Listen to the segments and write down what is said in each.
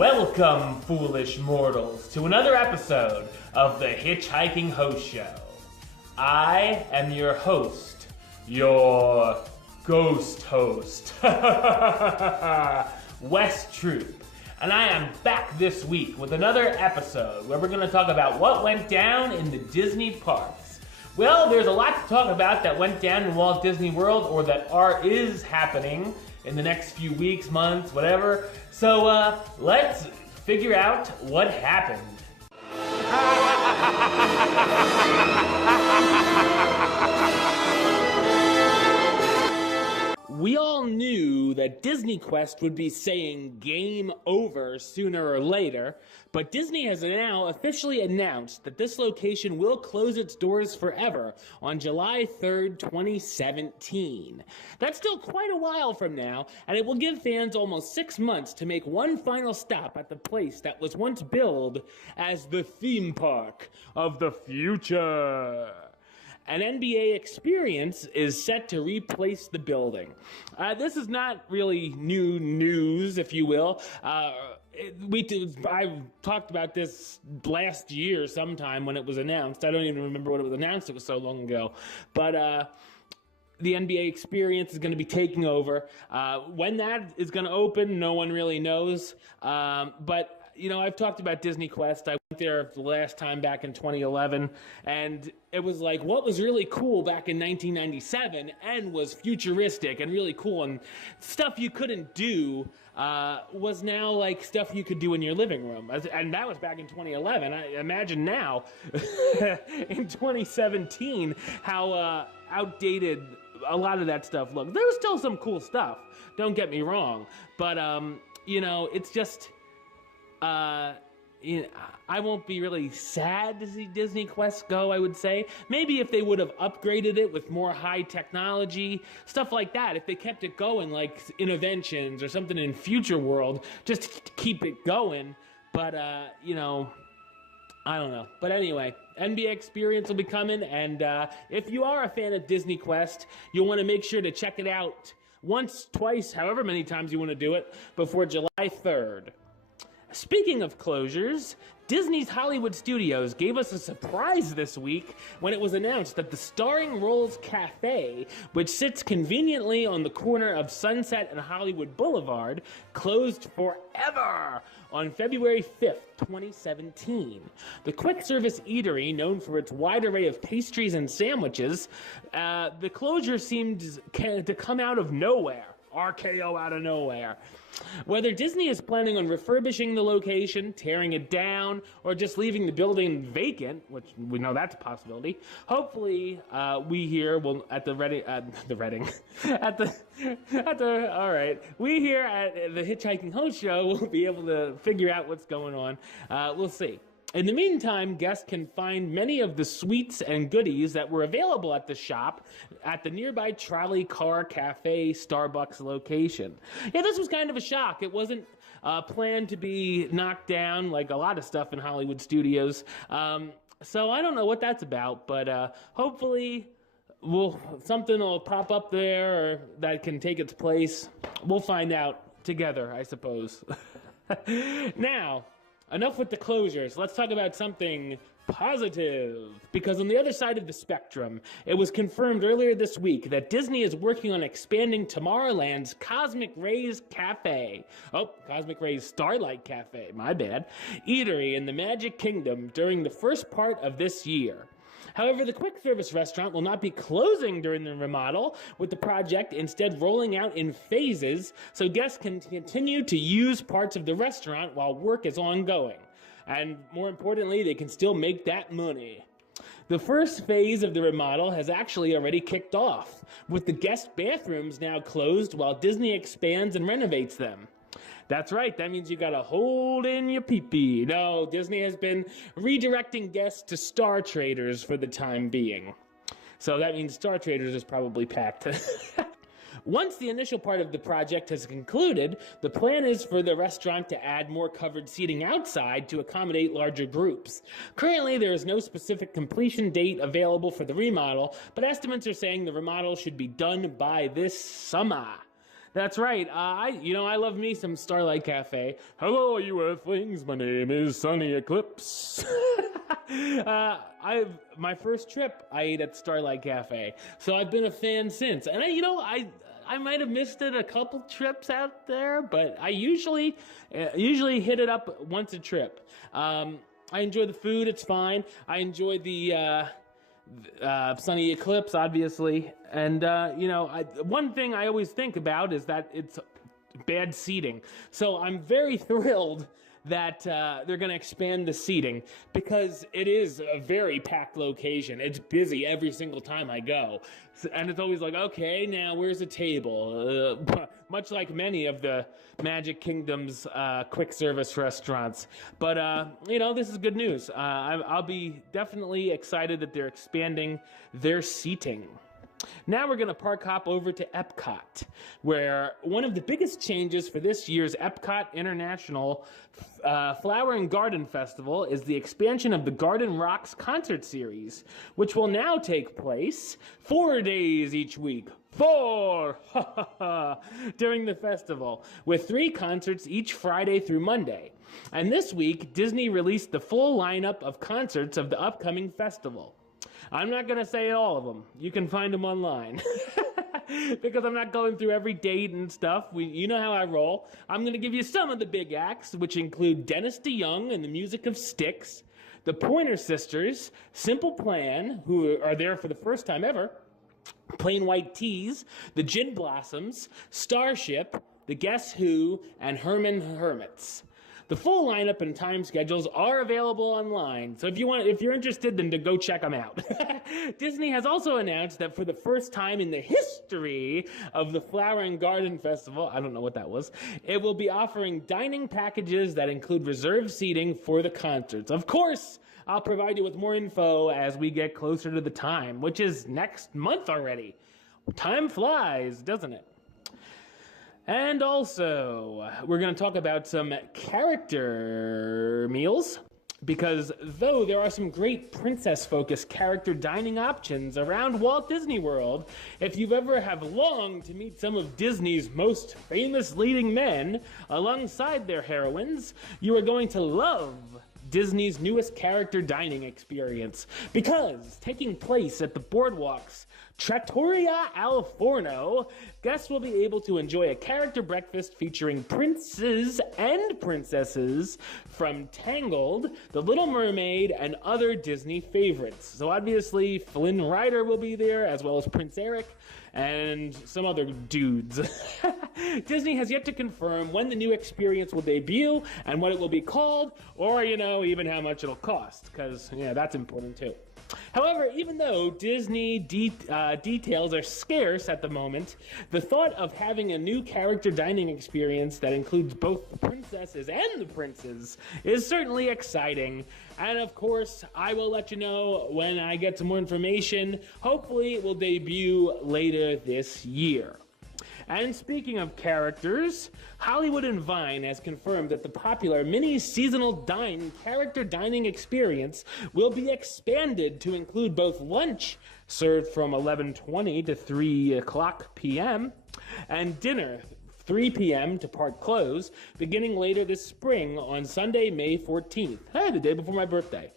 Welcome, foolish mortals, to another episode of the HitchHiking Host Show. I am your host, your ghost host, West Troop, and I am back this week with another episode where we're going to talk about what went down in the Disney parks. Well, there's a lot to talk about that went down in Walt Disney World, or that is happening in the next few weeks, months, whatever. So let's figure out what happened. We all knew that DisneyQuest would be saying game over sooner or later, but Disney has now officially announced that this location will close its doors forever on July 3rd, 2017. That's still quite a while from now, and it will give fans almost 6 months to make one final stop at the place that was once billed as the theme park of the future. An NBA experience is set to replace the building. This is not really new news, if you will. I talked about this last year sometime when it was announced. I don't even remember when it was announced. It was so long ago. But the NBA experience is going to be taking over. When that is going to open, no one really knows. But you know, I've talked about DisneyQuest. I went there the last time back in 2011, and it was like what was really cool back in 1997 and was futuristic and really cool and stuff you couldn't do was now like stuff you could do in your living room. And that was back in 2011. I imagine now, in 2017, how outdated a lot of that stuff looked. There was still some cool stuff, don't get me wrong, but you know, it's just you know, I won't be really sad to see DisneyQuest go, I would say. Maybe if they would have upgraded it with more high technology, stuff like that. If they kept it going, like Interventions or something in Future World, just to keep it going. But, you know, I don't know. But anyway, NBA Experience will be coming, and if you are a fan of DisneyQuest, you'll want to make sure to check it out once, twice, however many times you want to do it, before July 3rd. Speaking of closures, Disney's Hollywood Studios gave us a surprise this week when it was announced that the Starring Roles Cafe, which sits conveniently on the corner of Sunset and Hollywood Boulevard, closed forever on February 5th, 2017. The quick-service eatery, known for its wide array of pastries and sandwiches, the closure seemed to come out of nowhere. RKO out of nowhere. Whether Disney is planning on refurbishing the location, tearing it down, or just leaving the building vacant, which we know that's a possibility, hopefully we here will we here at the HitchHiking Host Show will be able to figure out what's going on. We'll see. In the meantime, guests can find many of the sweets and goodies that were available at the shop at the nearby Trolley Car Cafe Starbucks location. Yeah, this was kind of a shock. It wasn't planned to be knocked down like a lot of stuff in Hollywood studios. So I don't know what that's about, but hopefully something will pop up there or that can take its place. We'll find out together, I suppose. Now, enough with the closures. Let's talk about something positive. Because on the other side of the spectrum, it was confirmed earlier this week that Disney is working on expanding Tomorrowland's Cosmic Rays Cafe. Oh, Cosmic Rays Starlight Cafe, my bad. Eatery in the Magic Kingdom during the first part of this year. However, the quick-service restaurant will not be closing during the remodel, with the project instead rolling out in phases so guests can continue to use parts of the restaurant while work is ongoing. And more importantly, they can still make that money. The first phase of the remodel has actually already kicked off, with the guest bathrooms now closed while Disney expands and renovates them. That's right, that means you gotta hold in your pee-pee. No, Disney has been redirecting guests to Star Traders for the time being. So that means Star Traders is probably packed. Once the initial part of the project has concluded, the plan is for the restaurant to add more covered seating outside to accommodate larger groups. Currently, there is no specific completion date available for the remodel, but estimates are saying the remodel should be done by this summer. That's right. I love me some Starlight Cafe. Hello, you Earthlings. My name is Sunny Eclipse. My first trip I ate at Starlight Cafe, so I've been a fan since. And I might have missed it a couple trips out there, but I usually hit it up once a trip. I enjoy the food; it's fine. I enjoy the Sunny Eclipse, obviously, and one thing I always think about is that it's bad seating. So I'm very thrilled that they're going to expand the seating, because it is a very packed location. It's busy every single time I go. And it's always like, okay, now where's a table? Much like many of the Magic Kingdom's quick service restaurants. But, this is good news. I'll be definitely excited that they're expanding their seating. Now we're going to park hop over to Epcot, where one of the biggest changes for this year's Epcot International Flower and Garden Festival is the expansion of the Garden Rocks concert series, which will now take place 4 days each week. 4! During the festival, with 3 concerts each Friday through Monday. And this week, Disney released the full lineup of concerts of the upcoming festival. I'm not going to say all of them. You can find them online. Because I'm not going through every date and stuff. You know how I roll. I'm going to give you some of the big acts, which include Dennis DeYoung and the Music of Styx, the Pointer Sisters, Simple Plan, who are there for the first time ever, Plain White Tees, the Gin Blossoms, Starship, the Guess Who, and Herman Hermits. The full lineup and time schedules are available online, so if you're interested, then to go check them out. Disney has also announced that for the first time in the history of the Flower and Garden Festival, I don't know what that was, it will be offering dining packages that include reserved seating for the concerts. Of course, I'll provide you with more info as we get closer to the time, which is next month already. Time flies, doesn't it? And also, we're going to talk about some character meals, because though there are some great princess-focused character dining options around Walt Disney World, if you've ever have longed to meet some of Disney's most famous leading men alongside their heroines, you are going to love Disney's newest character dining experience, because taking place at the BoardWalk's Trattoria al Forno, guests will be able to enjoy a character breakfast featuring princes and princesses from Tangled, The Little Mermaid, and other Disney favorites. So obviously, Flynn Rider will be there, as well as Prince Eric, and some other dudes. Disney has yet to confirm when the new experience will debut and what it will be called, or, even how much it'll cost, because, that's important too. However, even though Disney details are scarce at the moment, the thought of having a new character dining experience that includes both the princesses and the princes is certainly exciting. And of course, I will let you know when I get some more information. Hopefully, it will debut later this year. And speaking of characters, Hollywood and Vine has confirmed that the popular mini seasonal character dining experience will be expanded to include both lunch, served from 11:20 to 3 o'clock p.m., and dinner, 3 p.m. to park close, beginning later this spring on Sunday, May 14th. Hey, the day before my birthday.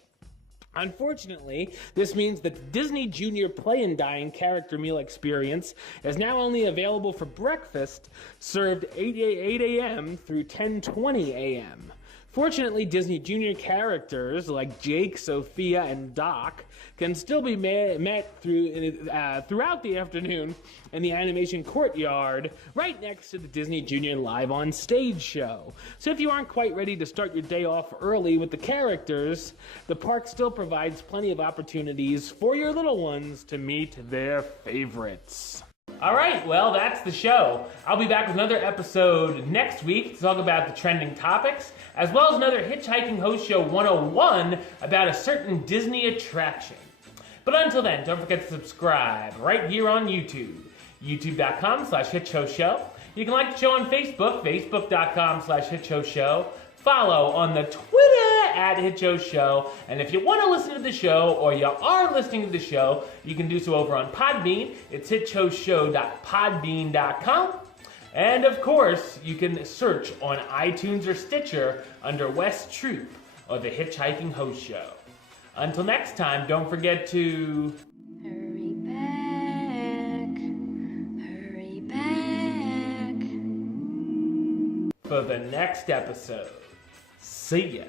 Unfortunately, this means that the Disney Junior Play and Dine character meal experience is now only available for breakfast, served 8 a.m. through 10:20 a.m. Fortunately, Disney Junior characters like Jake, Sophia, and Doc can still be met throughout the afternoon in the animation courtyard right next to the Disney Junior Live on Stage show. So if you aren't quite ready to start your day off early with the characters, the park still provides plenty of opportunities for your little ones to meet their favorites. All right, well, that's the show. I'll be back with another episode next week to talk about the trending topics, as well as another Hitchhiking Host Show 101 about a certain Disney attraction. But until then, don't forget to subscribe right here on YouTube, youtube.com/HitchHostShow. You can like the show on Facebook, facebook.com/HitchHostShow. Follow on the Twitter @HitchHostShow. And if you want to listen to the show, or you are listening to the show, you can do so over on Podbean. It's hitchhostshow.podbean.com. And of course, you can search on iTunes or Stitcher under West Troop or the Hitchhiking Host Show. Until next time, don't forget to... Hurry back, hurry back. For the next episode. See ya.